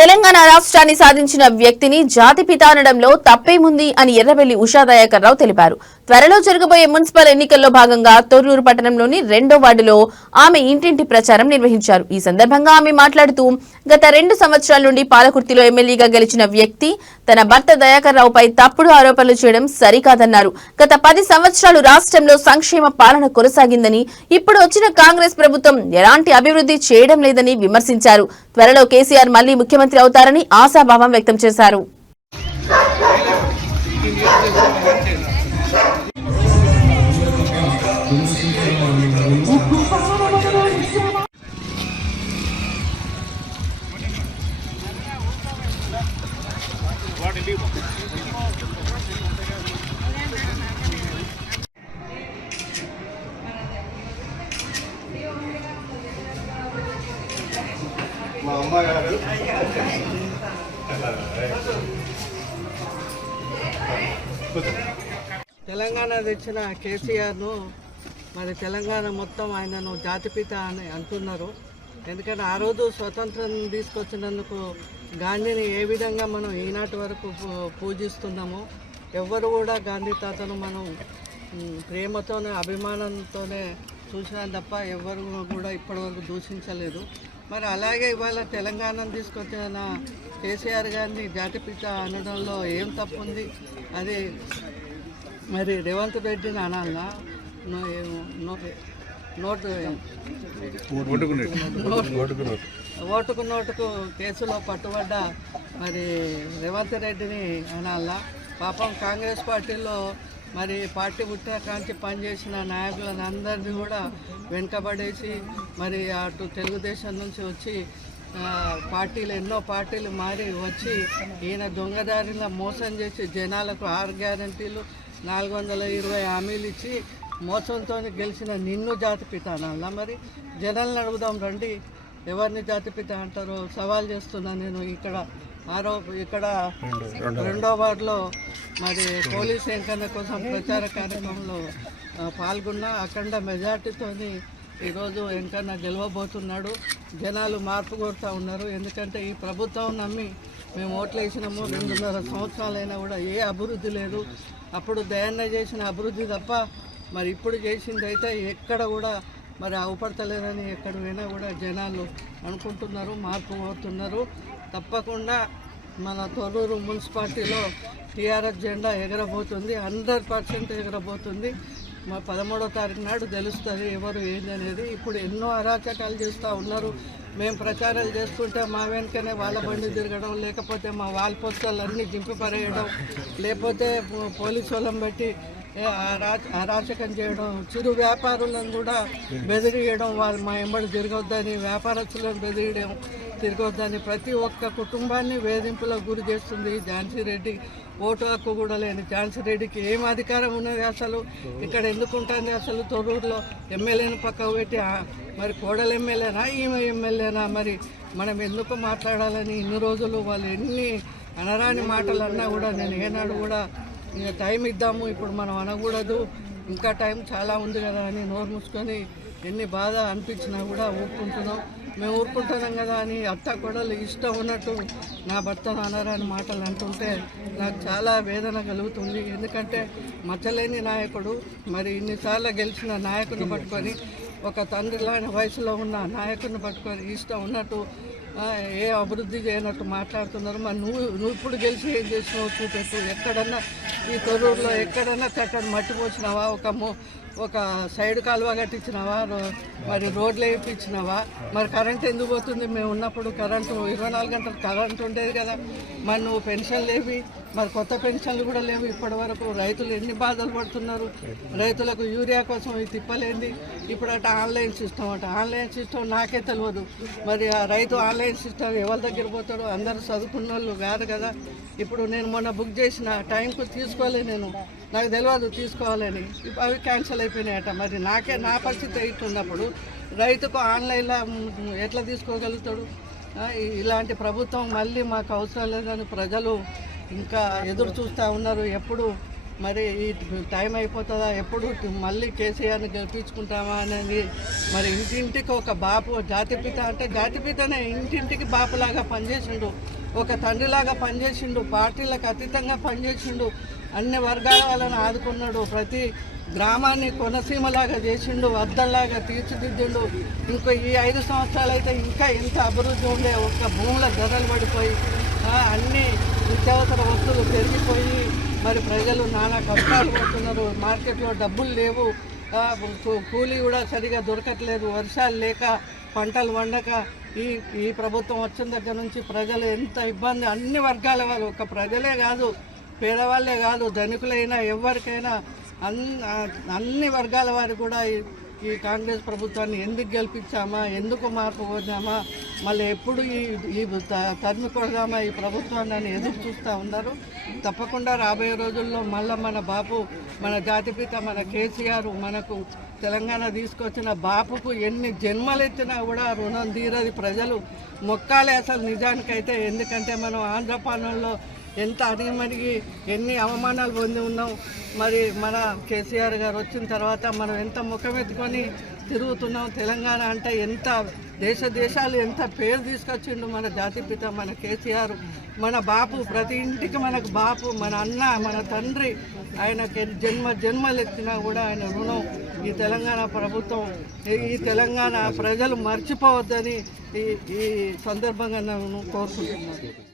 తెలంగాణ రాష్ట్రాన్ని సాధించిన వ్యక్తిని జాతిపిత అనడంలో తప్పేముంది అని ఎర్రబెల్లి ఉషా దయాకర్ రావు తెలిపారు. త్వరలో జరగబోయే మున్సిపల్ ఎన్నికల్లో భాగంగా తొర్రూరు పట్టణంలోని 2వ వార్డులో ఆమె ఇంటింటి ప్రచారం నిర్వహించారు. ఈ సందర్భంగా ఆమె మాట్లాడుతూ గత 2 సంవత్సరాల నుండి పాలకుర్తిలో ఎమ్మెల్యేగా గెలిచిన వ్యక్తి తన భర్త దయాకర్ రావుపై తప్పుడు ఆరోపణలు చేయడం సరికాదన్నారు. గత 10 సంవత్సరాలు రాష్ట్రంలో సంక్షేమ పాలన కొనసాగిందని, ఇప్పుడు వచ్చిన కాంగ్రెస్ ప్రభుత్వం ఎలాంటి అభివృద్ధి చేయడం లేదని విమర్శించారు. త్వరలో కేసీఆర్ మళ్లీ ముఖ్యమంత్రి అవుతారని ఆశాభావం వ్యక్తం చేశారు. మా అమ్మగారు తెలంగాణ తెచ్చిన కేసీఆర్ను మరి తెలంగాణ మొత్తం ఆయనను జాతిపిత అని అంటున్నారు. ఎందుకంటే ఆ రోజు స్వతంత్రం తీసుకొచ్చినందుకు గాంధీని ఏ విధంగా మనం ఈనాటి వరకు పూజిస్తున్నామో, ఎవ్వరు కూడా గాంధీ తాతను మనం ప్రేమతోనే అభిమానంతోనే చూసినా తప్ప ఎవ్వరు కూడా ఇప్పటివరకు దూషించలేదు. మరి అలాగే ఇవాళ తెలంగాణను తీసుకొచ్చిన కేసీఆర్ గారిని జాతిపిత అనడంలో ఏం తప్పు ఉంది? అది మరి రేవంత్ రెడ్డిని అనాలనా? ఓటుకు నోటుకు కేసులో పట్టుబడ్డ మరి రేవంత్ రెడ్డిని అనాలా? పాపం కాంగ్రెస్ పార్టీలో మరి పార్టీ పుట్టిన కాంచి పనిచేసిన నాయకులను అందరినీ కూడా వెనుకబడేసి మరి అటు తెలుగుదేశం నుంచి వచ్చి ఎన్నో పార్టీలు మారి వచ్చి ఈయన దొంగదారిలో మోసం చేసి జనాలకు 6 గ్యారంటీలు 420 హామీలు ఇచ్చి మోసంతో గెలిచిన నిన్ను జాతిపిత అనాలా? మరి జనాలను అడుగుదాం రండి, ఎవరిని జాతిపిత అంటారో సవాల్ చేస్తున్నా నేను. ఇక్కడ 2వ వార్డులో మరి పోలీస్ ఎంకన్న కోసం ప్రచార కార్యక్రమంలో పాల్గొన్న అఖండ మెజార్టీతోని ఈరోజు ఎంకన్న గెలవబోతున్నాడు. జనాలు మార్పు కోరుతూ ఉన్నారు. ఎందుకంటే ఈ ప్రభుత్వం నమ్మి మేము ఓట్లు వేసినాము. 2.5 సంవత్సరాలైనా కూడా ఏ అభివృద్ధి లేదు. అప్పుడు దయాన్న చేసిన అభివృద్ధి తప్ప మరి ఇప్పుడు చేసింది అయితే ఎక్కడ కూడా మరి అవపడతలేదని ఎక్కడ పోయినా కూడా జనాలు అనుకుంటున్నారు, మార్పు కోరుతున్నారు. తప్పకుండా మన తొర్రూరు మున్సిపాలిటీలో టీఆర్ఎస్ జెండా ఎగరబోతుంది, 100% ఎగరబోతుంది. మా 13వ తారీఖు నాడు తెలుస్తుంది ఎవరు ఏందనేది. ఇప్పుడు ఎన్నో అరాచకాలు చేస్తూ ఉన్నారు. మేము ప్రచారాలు చేస్తుంటే మా వెనుకనే వాళ్ళ బండి తిరగడం, లేకపోతే మా వాళ్ళ పోస్టర్లన్నీ దింపి పరేయడం, లేకపోతే పోలీసు వాళ్ళని బట్టి అరాచకం చేయడం, చిరు వ్యాపారులను కూడా బెదిరియడం, వాళ్ళు మా ఎంబడి తిరగొద్దని, వ్యాపారస్తులను బెదిరియడం, తిరగొద్దని ప్రతి ఒక్క కుటుంబాన్ని వేధింపులకు గురి చేస్తుంది ఝాన్సీ రెడ్డి. ఓటు హక్కు కూడా లేని ఝాన్సీ రెడ్డికి ఏం అధికారం ఉన్నది అసలు? ఇక్కడ ఎందుకు ఉంటుంది అసలు? తొర్రూరులో ఎమ్మెల్యేను పక్కకు పెట్టి మరి కోడలు ఎమ్మెల్యేనా ఈమె ఎమ్మెల్యేనా? మరి మనం ఎందుకు మాట్లాడాలని ఇన్ని రోజులు వాళ్ళు ఎన్ని అనరాని మాటలు అన్నా కూడా నేను ఏనాడు కూడా ఇంకా టైం ఇద్దాము, ఇప్పుడు మనం అనకూడదు, ఇంకా టైం చాలా ఉంది కదా అని నోరు మూసుకొని ఎన్ని బాధ అనిపించినా కూడా ఊరుకుంటున్నాం. మేము ఊరుకుంటున్నాం కదా అని అత్త కొడలు ఇష్టం ఉన్నట్టు నా భర్తను అనరాని మాటలు అంటుంటే నాకు చాలా వేదన కలుగుతుంది. ఎందుకంటే మచ్చలేని నాయకుడు, మరి ఇన్నిసార్లు గెలిచిన నాయకుడిని పట్టుకొని, ఒక తండ్రి లాంటి వయసులో ఉన్న నాయకుడిని పట్టుకొని ఇష్టం ఉన్నట్టు ఏ అభివృద్ధి చేయనట్టు మాట్లాడుతున్నారు. మరి నువ్వు ఇప్పుడు గెలిచి ఏం చేసినావు చూపెట్టు. ఎక్కడన్నా ఈ తొర్రూరులో ఎక్కడన్నా చక్కని మట్టి పోసినావా? ఒక సైడ్ కాలువ కట్టించినావా? మరి రోడ్లు వేయించినావా? మరి కరెంట్ ఎందుకు పోతుంది? మేము ఉన్నప్పుడు కరెంటు 24 గంటలు కరెంటు ఉండేది కదా. మరి నువ్వు పెన్షన్లు లేవి, మరి కొత్త పెన్షన్లు కూడా లేవు ఇప్పటి వరకు. రైతులు ఎన్ని బాధలు పడుతున్నారు. రైతులకు యూరియా కోసం ఇది తిప్పలేంది. ఇప్పుడు ఆన్లైన్ సిస్టమ్ నాకే తెలియదు. మరి ఆ రైతు ఆన్లైన్ సిస్టమ్ ఎవరి దగ్గర పోతాడు? అందరూ చదువుకున్న వాళ్ళు కాదు కదా. ఇప్పుడు నేను మొన్న బుక్ చేసిన టైంకు తీసుకోలే, నాకు తెలియదు తీసుకోవాలని. అవి క్యాన్సిల్ అయిపోయినాయట. మరి నా పరిస్థితి ఇట్టున్నప్పుడు రైతుకు ఆన్లైన్లో ఎట్లా తీసుకోగలుగుతాడు? ఇలాంటి ప్రభుత్వం మళ్ళీ మాకు అవసరం లేదని ప్రజలు ఇంకా ఎదురు చూస్తూ ఉన్నారు. ఎప్పుడు మరి ఈ టైం అయిపోతుందా, ఎప్పుడు మళ్ళీ కేసీఆర్ని గెలిపించుకుంటామా అనేది మరి ఇంటింటికి ఒక బాపు జాతిపిత అంటే జాతిపితనే ఇంటింటికి బాపులాగా పనిచేసిండు, ఒక తండ్రిలాగా పనిచేసిండు, పార్టీలకు అతీతంగా పనిచేసిండు, అన్ని వర్గాల వాళ్ళని ఆదుకున్నాడు, ప్రతి గ్రామాన్ని కొనసీమలాగా చేసిండు, అద్దంలాగా తీర్చిదిద్దిండు. ఇంకో ఈ 5 సంవత్సరాలు అయితే ఇంకా ఎంత అభివృద్ధి ఉండే, ఒక్క భూముల ధరలు పడిపోయి అన్ని నిత్యావసర వస్తువులు పెరిగిపోయి మరి ప్రజలు నానా కష్టాలు పడుతున్నారు, మార్కెట్లో డబ్బులు లేవు, కూలీ కూడా సరిగా దొరకట్లేదు, వర్షాలు లేక పంటలు వండక ఈ ప్రభుత్వం వచ్చిన దగ్గర నుంచి ప్రజలు ఎంత ఇబ్బంది, అన్ని వర్గాల వాళ్ళు, ఒక ప్రజలే కాదు పేదవాళ్ళే కాదు ధనికులైనా ఎవరికైనా అన్ని వర్గాల వారు కూడా ఈ కాంగ్రెస్ ప్రభుత్వాన్ని ఎందుకు గెలిపించామా, ఎందుకు మార్పు పోదామా, మళ్ళీ ఎప్పుడు ఈ తరిమి కొడదామా ఈ ప్రభుత్వాన్ని అని ఎదురు చూస్తూ ఉన్నారు. తప్పకుండా రాబోయే రోజుల్లో మళ్ళీ మన బాపు, మన జాతిపిత, మన కేసీఆర్ మనకు తెలంగాణ తీసుకొచ్చిన బాపుకు ఎన్ని జన్మలెత్తినా కూడా రుణం తీరది, ప్రజలు మొక్కాలే అసలు నిజానికైతే. ఎందుకంటే మనం ఆంధ్రపాలనలో ఎంత అడిగిమడిగి ఎన్ని అవమానాలు పొంది ఉన్నాం, మరి మన కేసీఆర్ గారు వచ్చిన తర్వాత మనం ఎంత ముఖమెత్తుకొని తిరుగుతున్నాం. తెలంగాణ అంటే ఎంత దేశాలు ఎంత పేరు తీసుకొచ్చిండు మన జాతిపిత, మన కేసీఆర్, మన బాపు, ప్రతి ఇంటికి మనకు బాపు, మన అన్న, మన తండ్రి, ఆయనకి జన్మలెత్తినా కూడా ఆయన రుణం ఈ తెలంగాణ ప్రభుత్వం, ఈ తెలంగాణ ప్రజలు మర్చిపోవద్దని ఈ సందర్భంగా నేను కోరుకుంటున్నాను.